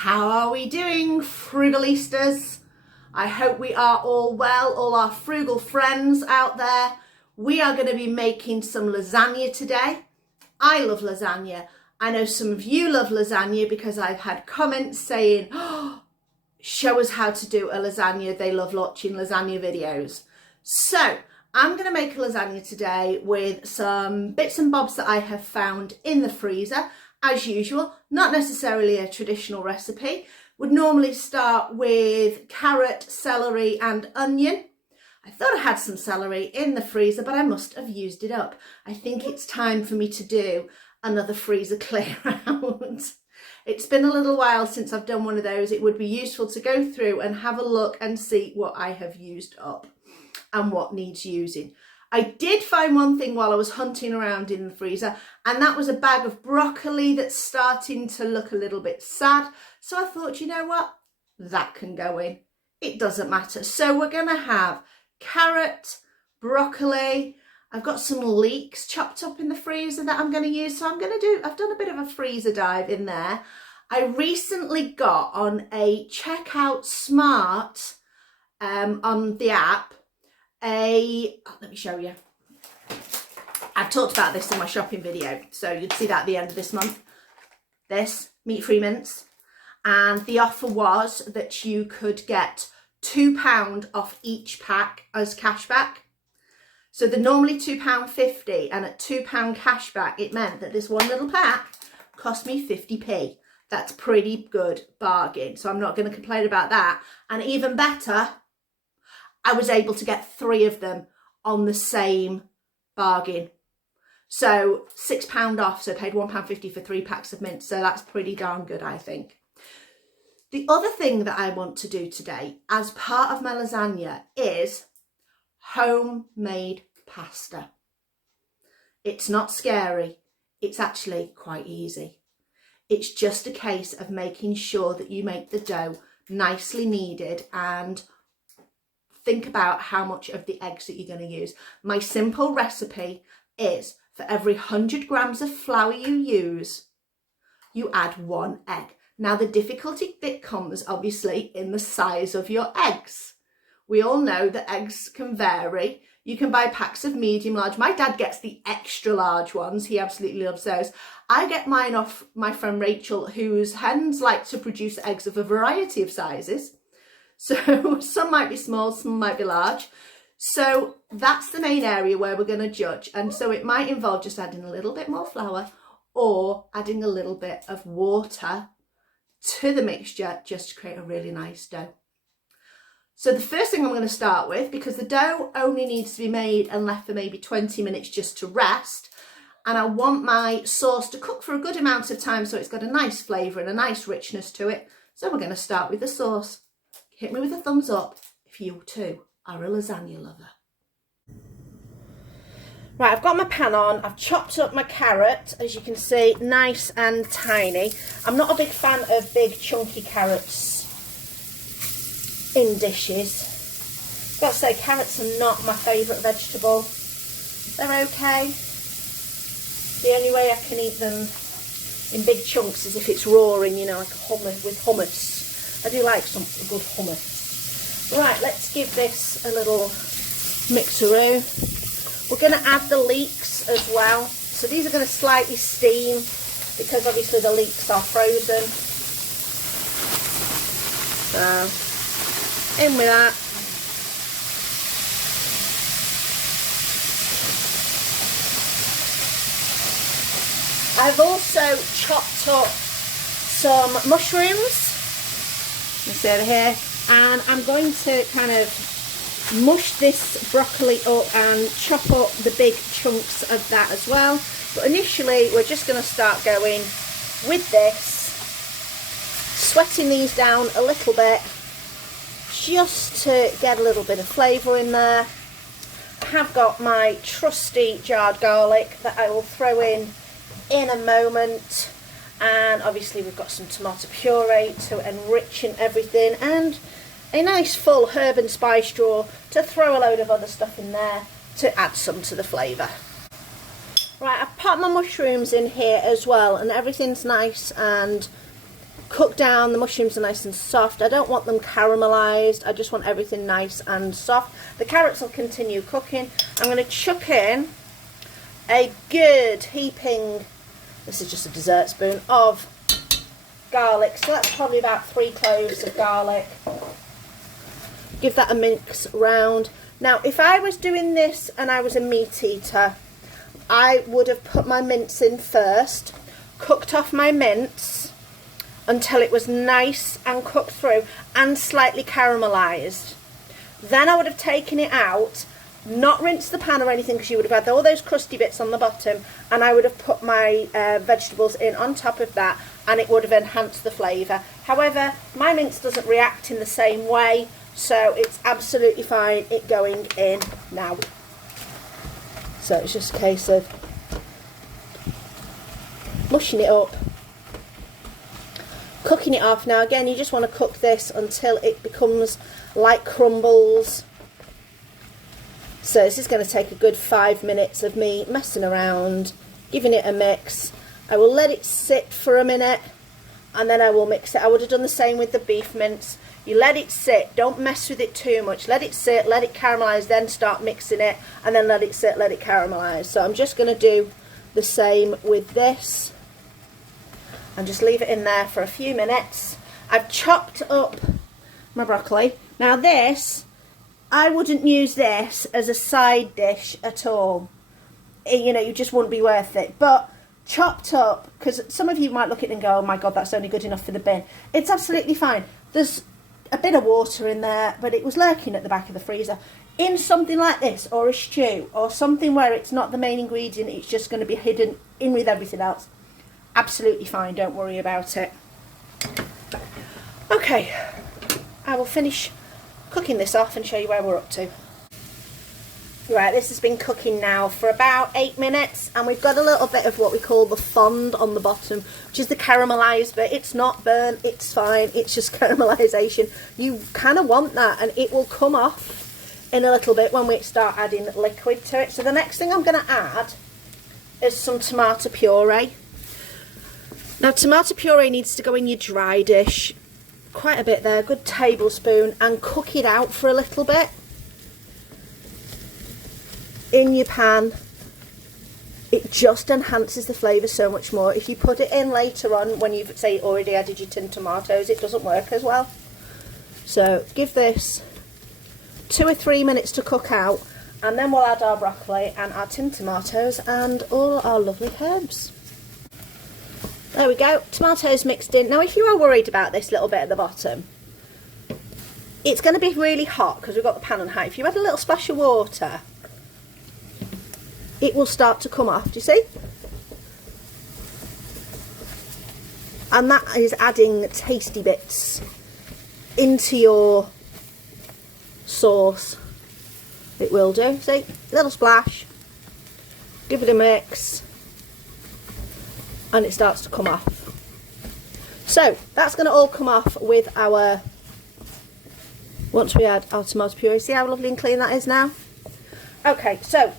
How are we doing, frugalistas? I hope we are all well, all our frugal friends out there. We are going to be making some lasagna today. I love lasagna. I know some of you love lasagna because I've had comments saying, oh, show us how to do a lasagna. They love watching lasagna videos. So I'm going to make a lasagna today with some bits and bobs that I have found in the freezer. As usual, not necessarily a traditional recipe. Would normally start with carrot, celery and onion. I thought I had some celery in the freezer, but I must have used it up. I think it's time for me to do another freezer clear out. It's been a little while since I've done one of those. It would be useful to go through and have a look and see what I have used up and what needs using. I did find one thing while I was hunting around in the freezer, and that was a bag of broccoli that's starting to look a little bit sad. So I thought, you know what? That can go in. It doesn't matter. So we're going to have carrot, broccoli. I've got some leeks chopped up in the freezer that I'm going to use. So I've done a bit of a freezer dive in there. I recently got on a Checkout Smart on the app. Let me show you. I've talked about this in my shopping video, so you'd see that at the end of this month. This meat-free mince, and the offer was that you could get £2 off each pack as cashback. So they're normally £2.50, and at £2 cashback, it meant that this one little pack cost me 50p. That's pretty good bargain, so I'm not going to complain about that. And even better, I was able to get 3 of them on the same bargain. So £6 off, so I paid £1.50 for 3 packs of mince. So that's pretty darn good, I think. The other thing that I want to do today as part of my lasagna is homemade pasta. It's not scary. It's actually quite easy. It's just a case of making sure that you make the dough nicely kneaded and think about how much of the eggs that you're going to use. My simple recipe is for every 100 grams of flour you use, you add 1 egg. Now the difficulty bit comes obviously in the size of your eggs. We all know that eggs can vary. You can buy packs of medium large. My dad gets the extra large ones. He absolutely loves those. I get mine off my friend Rachel, whose hens like to produce eggs of a variety of sizes. So some might be small, some might be large. So that's the main area where we're going to judge. And so it might involve just adding a little bit more flour or adding a little bit of water to the mixture just to create a really nice dough. So the first thing I'm going to start with, because the dough only needs to be made and left for maybe 20 minutes just to rest, and I want my sauce to cook for a good amount of time so it's got a nice flavour and a nice richness to it. So we're going to start with the sauce. Hit me with a thumbs up if you too are a lasagna lover. Right, I've got my pan on. I've chopped up my carrot, as you can see, nice and tiny. I'm not a big fan of big chunky carrots in dishes. I've got to say, carrots are not my favourite vegetable. They're okay. The only way I can eat them in big chunks is if it's roaring, you know, like a hummus, with hummus. I do like some good hummus. Right, let's give this a little mixeroo. We're going to add the leeks as well. So these are going to slightly steam because obviously the leeks are frozen. So, in with that. I've also chopped up some mushrooms. You see over here, and I'm going to kind of mush this broccoli up and chop up the big chunks of that as well. But initially we're just going to start going with this, sweating these down a little bit just to get a little bit of flavour in there. I have got my trusty jarred garlic that I will throw in a moment. And obviously we've got some tomato puree to enrichen everything, and a nice full herb and spice drawer to throw a load of other stuff in there to add some to the flavour. Right, I've popped my mushrooms in here as well, and everything's nice and cook down. The mushrooms are nice and soft. I don't want them caramelised. I just want everything nice and soft. The carrots will continue cooking. I'm going to chuck in a good heaping, this is just a dessert spoon, of garlic. So that's probably about 3 cloves of garlic. Give that a mix round. Now, if I was doing this and I was a meat eater, I would have put my mince in first, cooked off my mince until it was nice and cooked through and slightly caramelised. Then I would have taken it out, not rinsed the pan or anything, because you would have had all those crusty bits on the bottom, and I would have put my vegetables in on top of that, and it would have enhanced the flavour. However, my mince doesn't react in the same way, so it's absolutely fine it going in now. So it's just a case of mushing it up, cooking it off. Now again, you just want to cook this until it becomes like crumbles. So this is going to take a good 5 minutes of me messing around, giving it a mix. I will let it sit for a minute and then I will mix it. I would have done the same with the beef mince. You let it sit, don't mess with it too much. Let it sit, let it caramelise, then start mixing it, and then let it sit, let it caramelise. So I'm just going to do the same with this and just leave it in there for a few minutes. I've chopped up my broccoli. Now this, I wouldn't use this as a side dish at all. You know, you just wouldn't be worth it. But chopped up, because some of you might look at it and go, oh my God, that's only good enough for the bin. It's absolutely fine. There's a bit of water in there, but it was lurking at the back of the freezer. In something like this, or a stew, or something where it's not the main ingredient, it's just going to be hidden in with everything else. Absolutely fine, don't worry about it. Okay, I will finish cooking this off and show you where we're up to. Right, this has been cooking now for about 8 minutes, and we've got a little bit of what we call the fond on the bottom, which is the caramelised bit. It's not burnt, it's fine, it's just caramelisation. You kind of want that, and it will come off in a little bit when we start adding liquid to it. So the next thing I'm going to add is some tomato puree. Now, tomato puree needs to go in your dry dish, quite a bit there, a good tablespoon, and cook it out for a little bit in your pan. It just enhances the flavour so much more. If you put it in later on when you've, say, already added your tinned tomatoes, it doesn't work as well. So give this 2 or 3 minutes to cook out, and then we'll add our broccoli and our tinned tomatoes and all our lovely herbs. There we go, tomatoes mixed in. Now if you are worried about this little bit at the bottom, it's going to be really hot because we've got the pan on high. If you add a little splash of water, it will start to come off, do you see? And that is adding tasty bits into your sauce. It will do, see? Little splash, give it a mix, and it starts to come off. So that's going to all come off with our, once we add our tomato puree. See how lovely and clean that is now? Okay, so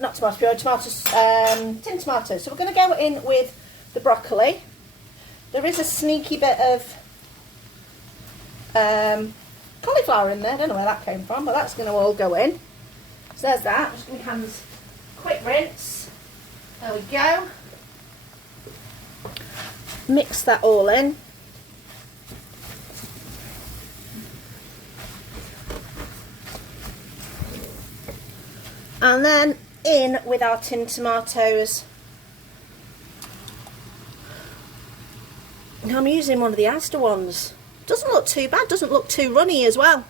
not tomato puree, tomatoes, tinned tomatoes. So we're going to go in with the broccoli. There is a sneaky bit of cauliflower in there. I don't know where that came from, but that's going to all go in. So there's that. Just give my hands a quick rinse. There we go. Mix that all in. And then in with our tinned tomatoes. Now I'm using one of the Asda ones. Doesn't look too bad, doesn't look too runny as well.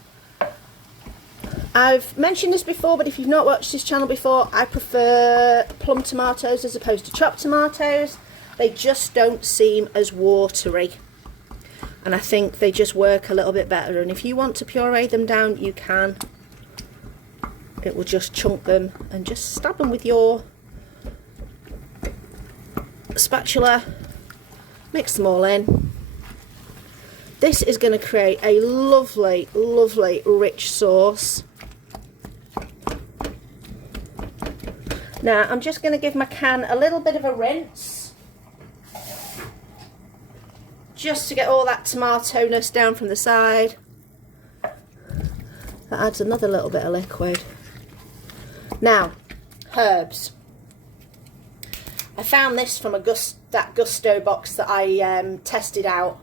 I've mentioned this before, but if you've not watched this channel before, I prefer plum tomatoes as opposed to chopped tomatoes. They just don't seem as watery, and I think they just work a little bit better. And if you want to puree them down, you can. It will just chunk them and just stab them with your spatula. Mix them all in. This is going to create a lovely, lovely, rich sauce. Now I'm just going to give my can a little bit of a rinse, just to get all that tomato-ness down from the side. That adds another little bit of liquid. Now, herbs. I found this from that Gusto box that I tested out.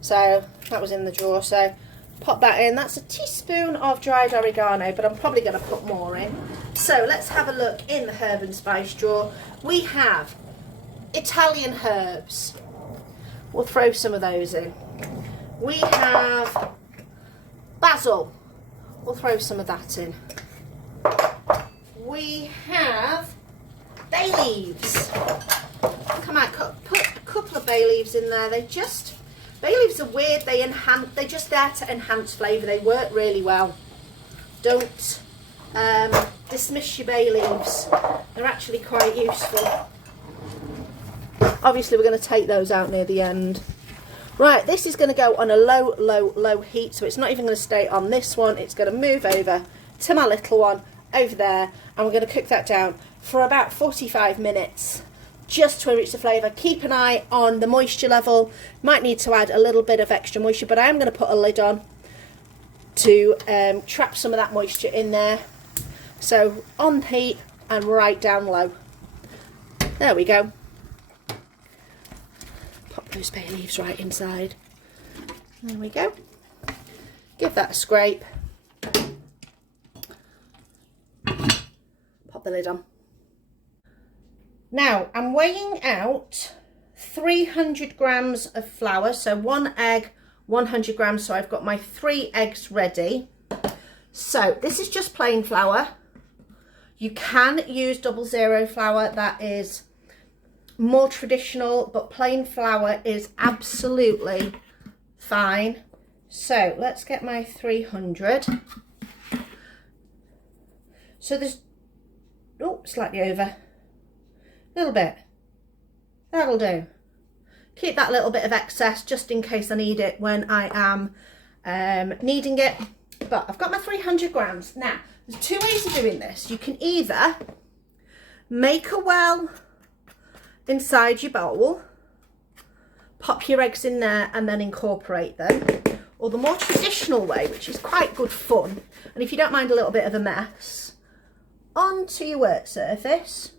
So that was in the drawer. So pop that in. That's a teaspoon of dried oregano, but I'm probably going to put more in. So let's have a look in the herb and spice drawer. We have Italian herbs. We'll throw some of those in. We have basil. We'll throw some of that in. We have bay leaves. Come on, put a couple of bay leaves in there. Bay leaves are weird. They're just there to enhance flavour. They work really well. Don't dismiss your bay leaves. They're actually quite useful. Obviously, we're going to take those out near the end. Right, this is going to go on a low heat, so it's not even going to stay on this one. It's going to move over to my little one over there, and we're going to cook that down for about 45 minutes, just to enrich the flavour. Keep an eye on the moisture level. Might need to add a little bit of extra moisture, but I am going to put a lid on to trap some of that moisture in there. So on heat and right down low. There we go. Pop those bay leaves right inside. There we go. Give that a scrape. Pop the lid on. Now I'm weighing out 300 grams of flour, so 1 egg, 100 grams, so I've got my 3 eggs ready. So this is just plain flour. You can use 00 flour, that is more traditional, but plain flour is absolutely fine. So let's get my 300. So there's, oh, slightly over, a little bit, that'll do. Keep that little bit of excess just in case I need it when I am needing it. But I've got my 300 grams. Now, there's 2 ways of doing this. You can either make a well inside your bowl, pop your eggs in there and then incorporate them, or the more traditional way, which is quite good fun, and if you don't mind a little bit of a mess, onto your work surface.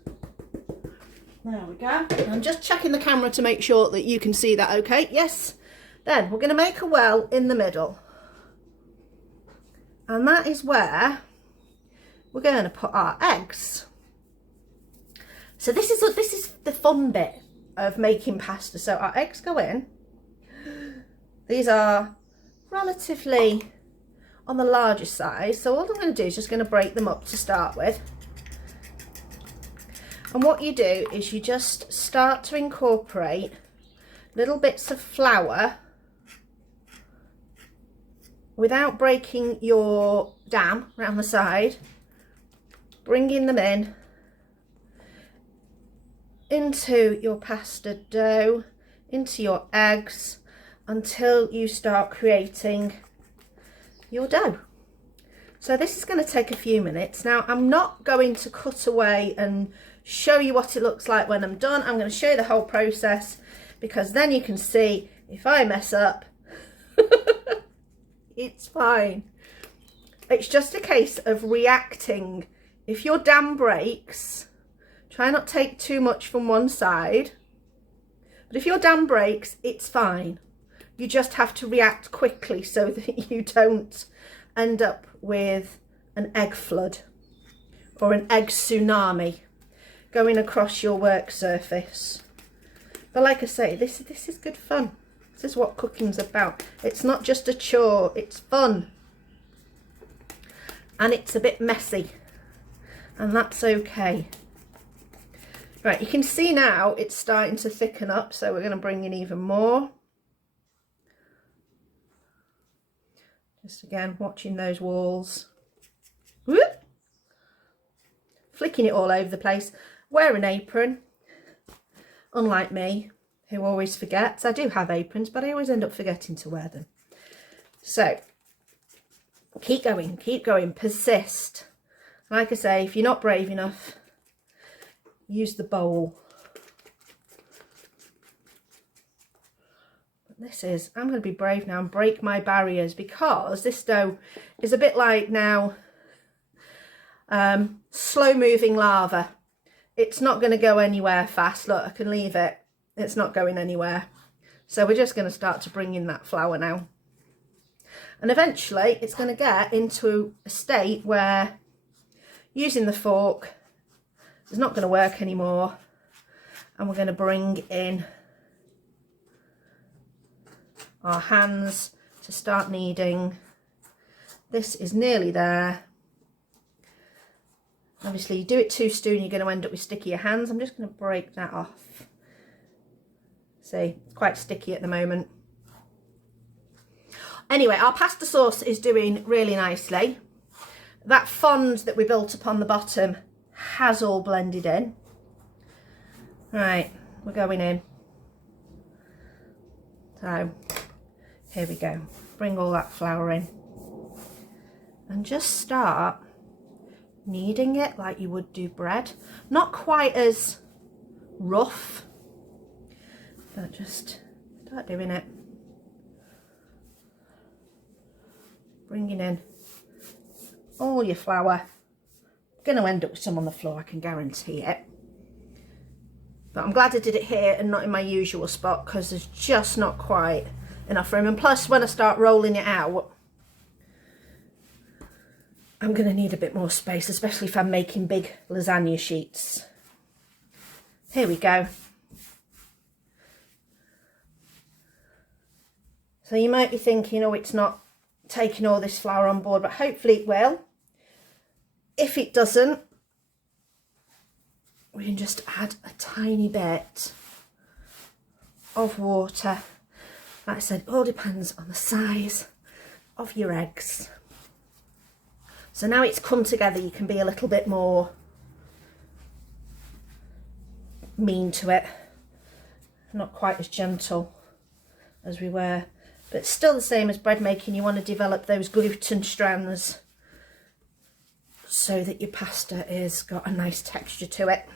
There we go. I'm just checking the camera to make sure that you can see that okay. Yes. Then we're going to make a well in the middle, and that is where we're going to put our eggs. So this is the fun bit of making pasta. So our eggs go in. These are relatively on the larger size. So all I'm going to do is just going to break them up to start with. And what you do is you just start to incorporate little bits of flour without breaking your dam around the side, bringing them in into your pasta dough, into your eggs, until you start creating your dough. So this is going to take a few minutes. Now I'm not going to cut away and show you what it looks like when I'm done. I'm going to show you the whole process, because then you can see if I mess up, it's fine. It's just a case of reacting. If your dam breaks, try not to take too much from one side. But if your dam breaks, it's fine. You just have to react quickly so that you don't end up with an egg flood or an egg tsunami going across your work surface. But like I say, this is good fun. This is what cooking's about. It's not just a chore, it's fun. And it's a bit messy, and that's okay. Right, you can see now it's starting to thicken up, so we're going to bring in even more. Just again, watching those walls. Whoop! Flicking it all over the place. Wear an apron, unlike me, who always forgets. I do have aprons, but I always end up forgetting to wear them. So, keep going, persist. Like I say, if you're not brave enough, use the bowl. I'm going to be brave now and break my barriers, because this dough is a bit like now slow moving lava. It's not going to go anywhere fast. Look, I can leave it. It's not going anywhere. So we're just going to start to bring in that flour now. And eventually it's going to get into a state where using the fork is not going to work anymore. And we're going to bring in our hands to start kneading. This is nearly there. Obviously, you do it too soon, you're going to end up with stickier hands. I'm just going to break that off. See, it's quite sticky at the moment. Anyway, our pasta sauce is doing really nicely. That fond that we built up on the bottom has all blended in. Right, we're going in. So, here we go. Bring all that flour in. And just start kneading it like you would do bread. Not quite as rough, but just start doing it. Bringing in all your flour. Going to end up with some on the floor, I can guarantee it. But I'm glad I did it here and not in my usual spot, because there's just not quite enough room. And plus, when I start rolling it out, I'm going to need a bit more space, especially if I'm making big lasagna sheets. Here we go. So you might be thinking, oh, it's not taking all this flour on board, but hopefully it will. If it doesn't, we can just add a tiny bit of water. Like I said, it all depends on the size of your eggs. So now it's come together, you can be a little bit more mean to it. Not quite as gentle as we were, but still the same as bread making. You want to develop those gluten strands so that your pasta has got a nice texture to it.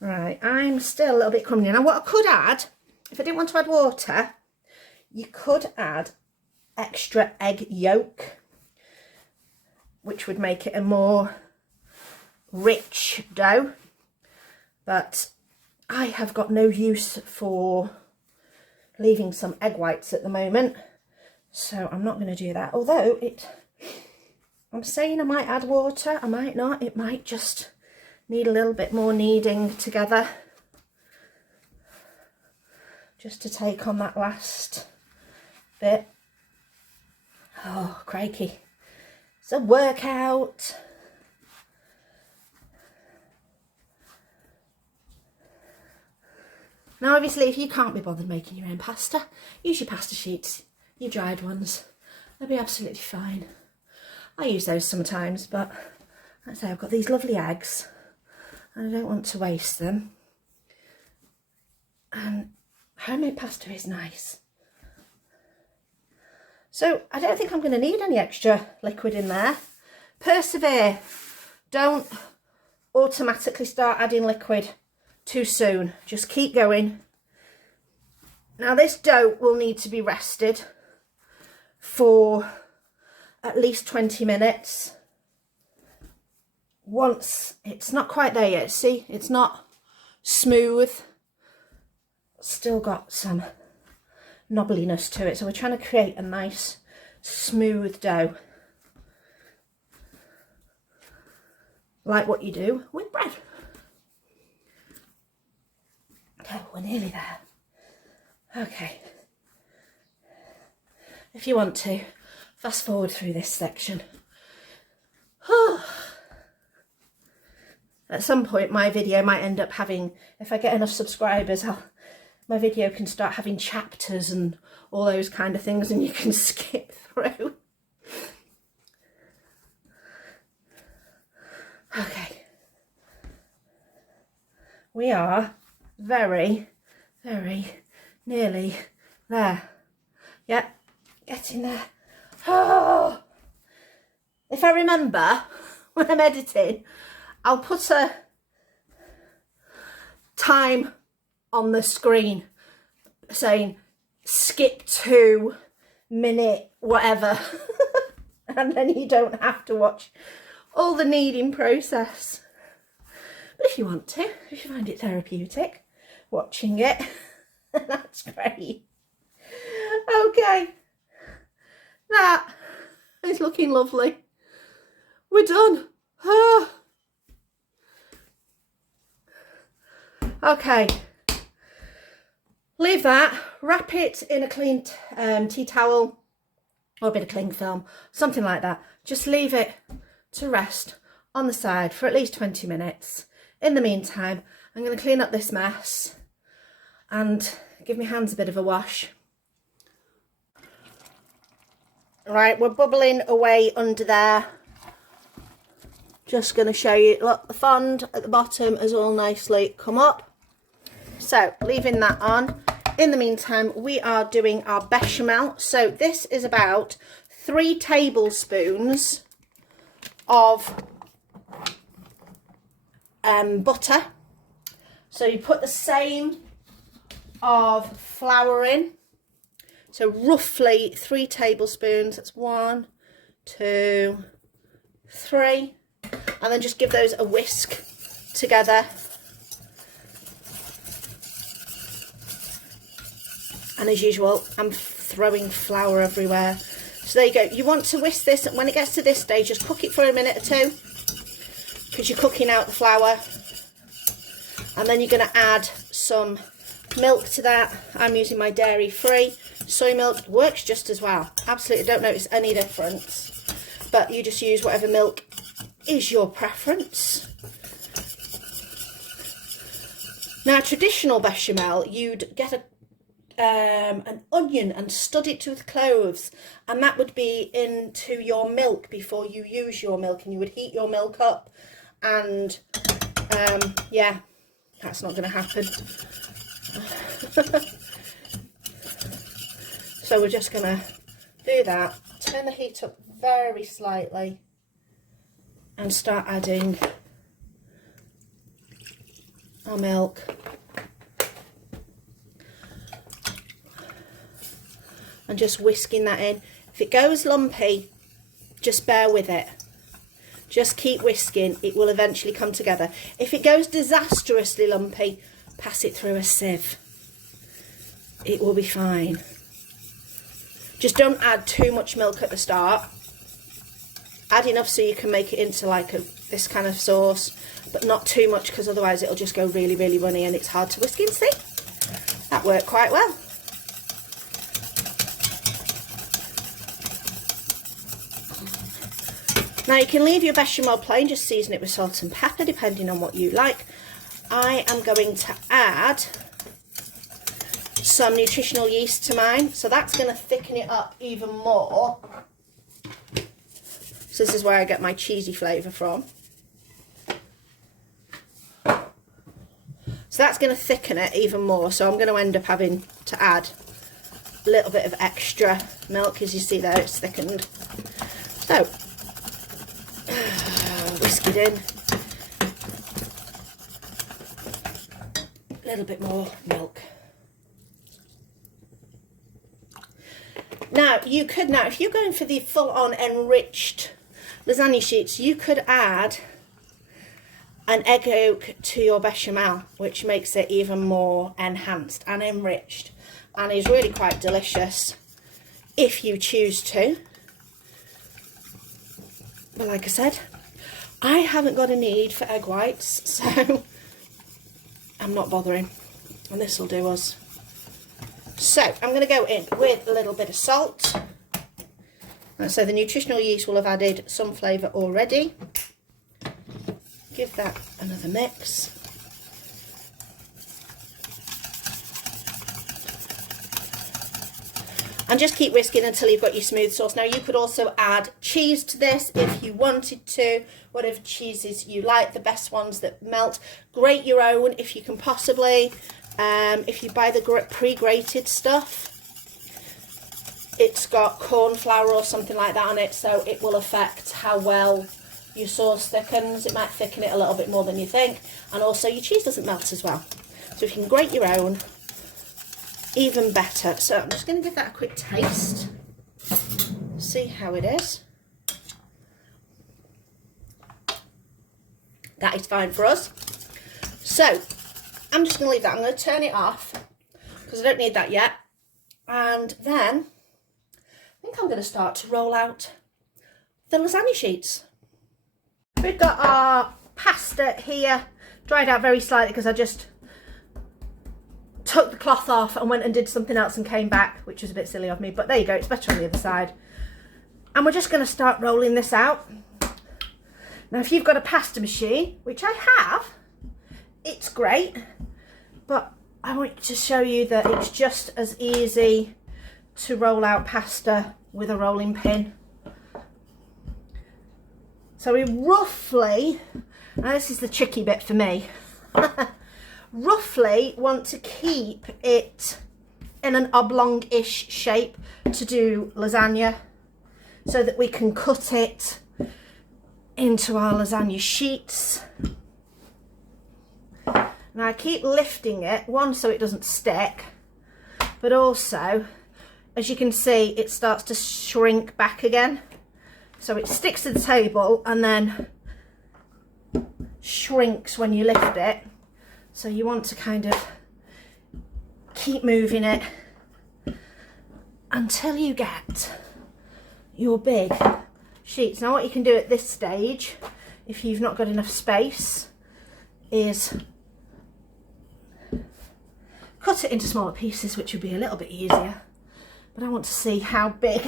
Right, I'm still a little bit crumbly. Now what I could add, if I didn't want to add water, you could add extra egg yolk, which would make it a more rich dough. But I have got no use for leaving some egg whites at the moment, so I'm not going to do that. Although I'm saying I might add water, I might not. It might just need a little bit more kneading together, just to take on that last bit. Oh, crikey. It's a workout. Now, obviously, if you can't be bothered making your own pasta, use your pasta sheets, your dried ones. They'll be absolutely fine. I use those sometimes, but like I say, I've got these lovely eggs and I don't want to waste them. And homemade pasta is nice. So I don't think I'm going to need any extra liquid in there. Persevere. Don't automatically start adding liquid too soon. Just keep going. Now this dough will need to be rested for at least 20 minutes. Once it's not quite there yet, see, it's not smooth. Still got some knobbliness to it, so we're trying to create a nice smooth dough, like what you do with bread. Okay, we're nearly there. Okay, if you want to fast forward through this section. At some point my video might end up having, if I get enough subscribers, my video can start having chapters and all those kind of things, and you can skip through. Okay. We are very, very nearly there. Yep, getting there. Oh! If I remember when I'm editing, I'll put a time on the screen saying skip to minute whatever and then you don't have to watch all the kneading process. But if you want to, if you find it therapeutic watching it, that's great. Okay, that is looking lovely. We're done. Okay, leave that, wrap it in a clean tea towel or a bit of cling film, something like that. Just leave it to rest on the side for at least 20 minutes. In the meantime, I'm going to clean up this mess and give my hands a bit of a wash. Right, we're bubbling away under there. Just going to show you, look, the fond at the bottom has all nicely come up. So, leaving that on. In the meantime, we are doing our bechamel. So, this is about 3 tablespoons of butter. So, you put the same of flour in. So, roughly 3 tablespoons. That's 1, 2, 3. And then just give those a whisk together. And as usual, I'm throwing flour everywhere. So there you go. You want to whisk this, and when it gets to this stage, just cook it for a minute or two, because you're cooking out the flour. And then you're going to add some milk to that. I'm using my dairy-free soy milk. It works just as well. Absolutely don't notice any difference. But you just use whatever milk is your preference. Now, traditional bechamel, you'd get an onion and stud it with cloves, and that would be into your milk before you use your milk, and you would heat your milk up, and yeah, that's not going to happen. So we're just going to do that, turn the heat up very slightly and start adding our milk. And just whisking that in. If it goes lumpy, just bear with it. Just keep whisking. It will eventually come together. If it goes disastrously lumpy, pass it through a sieve. It will be fine. Just don't add too much milk at the start. Add enough so you can make it into like this kind of sauce, but not too much, because otherwise it'll just go really, really runny and it's hard to whisk in. See? That worked quite well. Now you can leave your bechamel plain, just season it with salt and pepper depending on what you like. I am going to add some nutritional yeast to mine, so that's going to thicken it up even more. So this is where I get my cheesy flavour from. So that's going to thicken it even more, so I'm going to end up having to add a little bit of extra milk. As you see there, it's thickened. So whisk it in, a little bit more milk. Now you could, if you're going for the full-on enriched lasagna sheets, you could add an egg yolk to your bechamel, which makes it even more enhanced and enriched, and is really quite delicious if you choose to. But like I said, I haven't got a need for egg whites, so I'm not bothering, and this will do us. So I'm going to go in with a little bit of salt. So the nutritional yeast will have added some flavour already. Give that another mix. And just keep whisking until you've got your smooth sauce. Now you could also add cheese to this if you wanted to, whatever cheeses you like, the best ones that melt. Grate your own if you can possibly. If you buy the pre-grated stuff, it's got corn flour or something like that on it, so it will affect how well your sauce thickens. It might thicken it a little bit more than you think, and also your cheese doesn't melt as well. So if you can grate your own, even better. So I'm just going to give that a quick taste, see how it is. That is fine for us. So I'm just going to leave that. I'm going to turn it off because I don't need that yet. And then I think I'm going to start to roll out the lasagna sheets. We've got our pasta here, dried out very slightly because I just took the cloth off and went and did something else and came back, which was a bit silly of me, but there you go, it's better on the other side. And we're just going to start rolling this out. Now if you've got a pasta machine, which I have, it's great, but I want to show you that it's just as easy to roll out pasta with a rolling pin. So we roughly, now this is the tricky bit for me, roughly want to keep it in an oblong-ish shape to do lasagna so that we can cut it into our lasagna sheets. Now I keep lifting it, one so it doesn't stick, but also, as you can see, it starts to shrink back again. So it sticks to the table and then shrinks when you lift it. So you want to kind of keep moving it until you get your big sheets. Now what you can do at this stage, if you've not got enough space, is cut it into smaller pieces, which would be a little bit easier. But I want to see how big,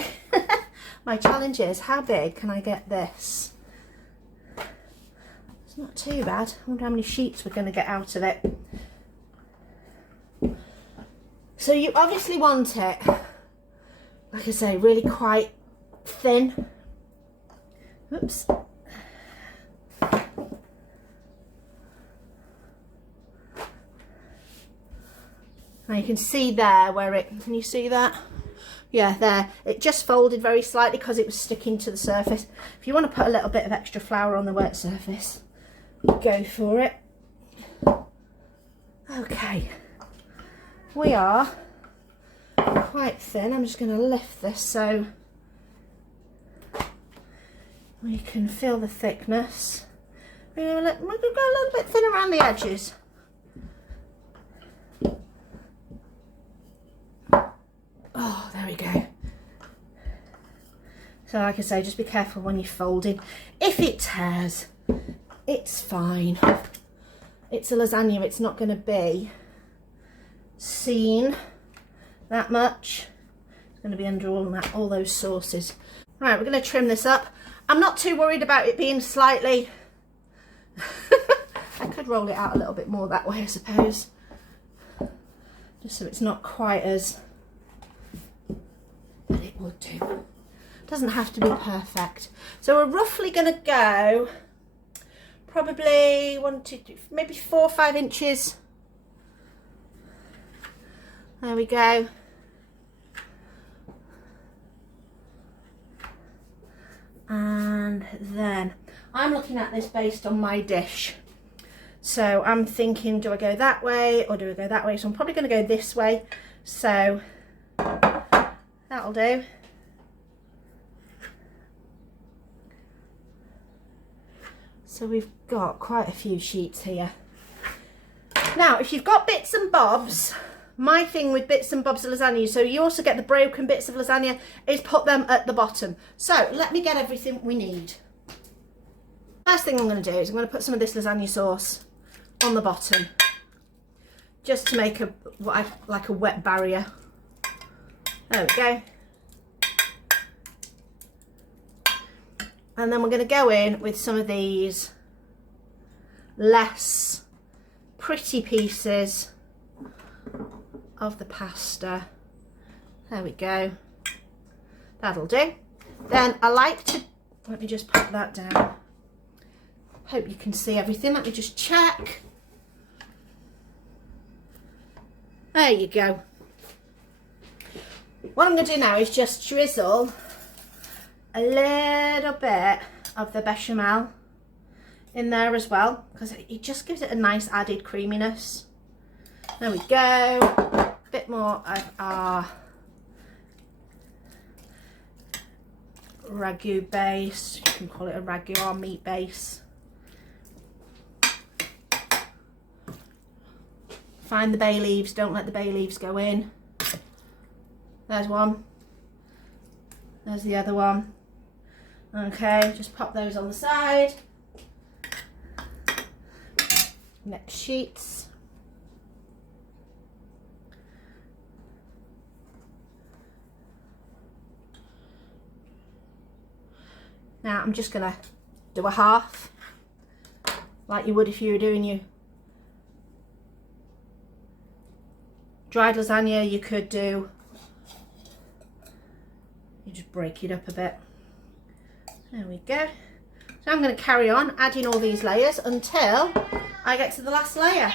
my challenge is, how big can I get this? It's not too bad. I wonder how many sheets we're going to get out of it. So you obviously want it, like I say, really quite thin. Oops. Now you can see there where it, can you see that? Yeah, there. It just folded very slightly because it was sticking to the surface. If you want to put a little bit of extra flour on the wet surface, go for it. Okay. We are quite thin. I'm just going to lift this so we can feel the thickness. We're going to go a little bit thin around the edges. Oh, there we go. So like I say, just be careful when you're folding. If it tears, it's fine. It's a lasagna, it's not going to be seen that much. It's going to be under all those sauces. Right, we're going to trim this up. I'm not too worried about it being slightly... I could roll it out a little bit more that way, I suppose. Just so it's not quite as... But it would do. Doesn't have to be perfect. So we're roughly going to go probably 1, 2, 3, maybe 4 or 5 inches. There we go. And then I'm looking at this based on my dish. So I'm thinking, do I go that way or do I go that way? So I'm probably going to go this way. So that'll do. So we've got quite a few sheets here. Now, if you've got bits and bobs, my thing with bits and bobs of lasagna, so you also get the broken bits of lasagna, is put them at the bottom. So let me get everything we need. First thing I'm going to do is I'm going to put some of this lasagna sauce on the bottom, just to make like a wet barrier. There we go. And then we're going to go in with some of these less pretty pieces of the pasta. There we go. That'll do. Then I like to, let me just put that down. Hope you can see everything. Let me just check. There you go. What I'm going to do now is just drizzle a little bit of the bechamel in there as well, because it just gives it a nice added creaminess. There we go. A bit more of our ragu base. You can call it a ragu or meat base. Find the bay leaves, don't let the bay leaves go in. There's one. There's the other one. Okay, just pop those on the side. Next sheets. Now I'm just gonna do a half, like you would if you were doing your dried lasagna. You could do, you just break it up a bit. There we go. So I'm going to carry on adding all these layers until I get to the last layer.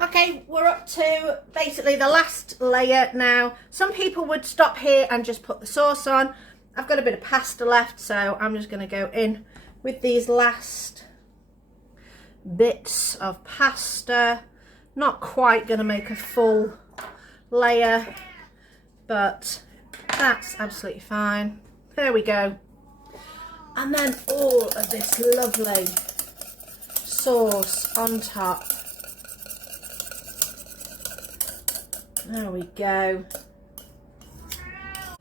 Okay, we're up to basically the last layer now. Some people would stop here and just put the sauce on. I've got a bit of pasta left, so I'm just going to go in with these last bits of pasta. Not quite going to make a full layer, but that's absolutely fine. There we go. And then all of this lovely sauce on top. There we go.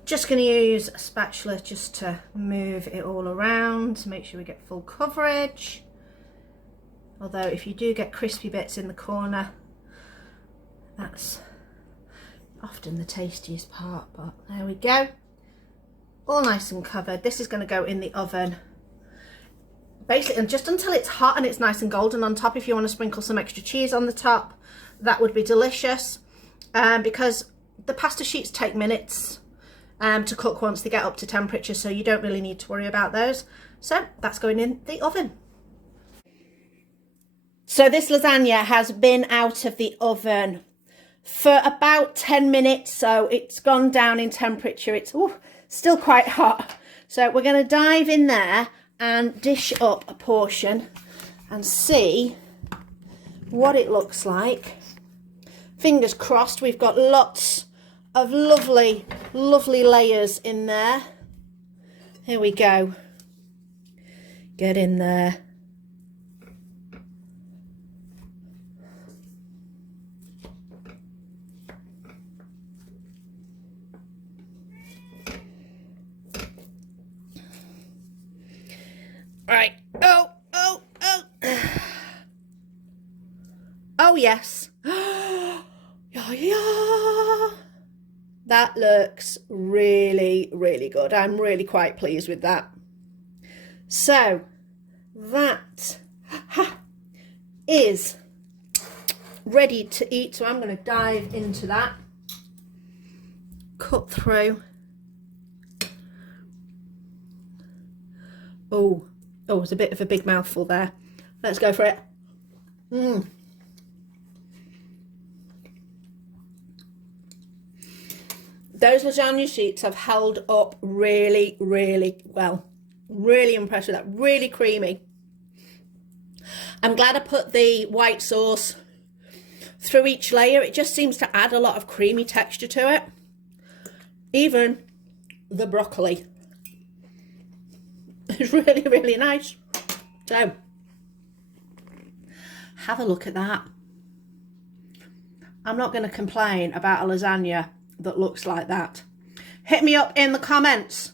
Just going to use a spatula just to move it all around to make sure we get full coverage. Although if you do get crispy bits in the corner, that's often the tastiest part, but there we go. All nice and covered. This is going to go in the oven basically just until it's hot and it's nice and golden on top. If you want to sprinkle some extra cheese on the top, that would be delicious, because the pasta sheets take minutes to cook once they get up to temperature, so you don't really need to worry about those. So that's going in the oven. So this lasagna has been out of the oven for about 10 minutes, so it's gone down in temperature. It's still quite hot, so we're going to dive in there and dish up a portion and see what it looks like. Fingers crossed. We've got lots of lovely layers in there. Here we go. Get in there. Right. Oh. Oh, yes. Yeah. That looks really good. I'm really quite pleased with that. So that is ready to eat. So I'm going to dive into that. Cut through. Oh, it's a bit of a big mouthful there. Let's go for it. Those lasagna sheets have held up really well. Really impressed with that. Really creamy. I'm glad I put the white sauce through each layer. It just seems to add a lot of creamy texture to it. Even the broccoli is really nice. So have a look at that. I'm not going to complain about a lasagna that looks like that. Hit me up in the comments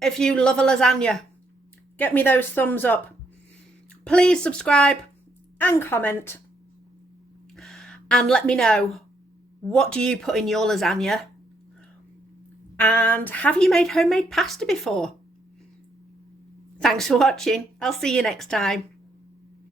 if you love a lasagna. Get me those thumbs up. Please subscribe and comment, and let me know, what do you put in your lasagna, and have you made homemade pasta before? Thanks for watching. I'll see you next time.